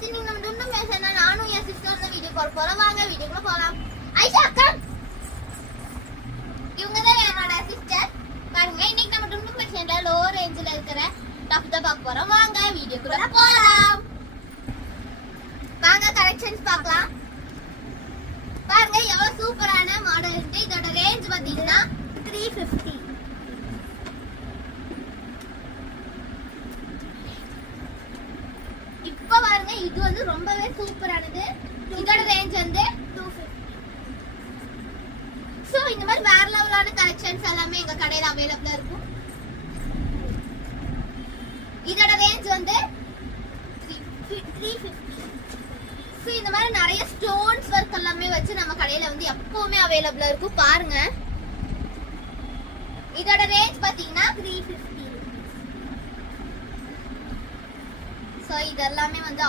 Guys இன்னைக்கு நம்ம டும்டும் ஃபேஷன்ல நானும் என் சிஸ்டர் தான் வீடியோ கால் போறோம். வாங்க வீடியோக்குள்ள போலாம். ஐஷா அக்கா இவங்க தான் என்னோட சிஸ்டர். பாருங்க இன்னைக்கு நம்ம டும்டும் ஃபேஷன்ல லோ ரேஞ்சில இருக்கிற டாப் தான் பார்க்க போறோம். வாங்க வீடியோக்குள்ள போலாம். வாங்க கலெக்ஷன்ஸ் பார்க்கலாம். பாருங்க எவ்வளவு சூப்பரான மாடல் இருக்கு. இதோட ரேஞ்ச் பாத்தீங்கன்னா 350. இப்ப பாருங்க இது வந்து ரொம்பவே சூப்பரானது. இதோட ரேஞ்ச் வந்து 250. சோ இந்த மாதிரி வேற லெவலான கலெக்ஷன்ஸ் எல்லாமே எங்க கடையில அவேலபிளா இருக்கும். இதோட ரேஞ்ச் வந்து 350. சோ இந்த மாதிரி நிறைய ஸ்டோன்ஸ் வர்க் எல்லாமே வச்சு நம்ம கடையில வந்து எப்பவுமே அவேலபிளா இருக்கும். பாருங்க இதோட ரேஞ்ச் பாத்தீங்கன்னா 350. சோ இது எல்லாமே வந்து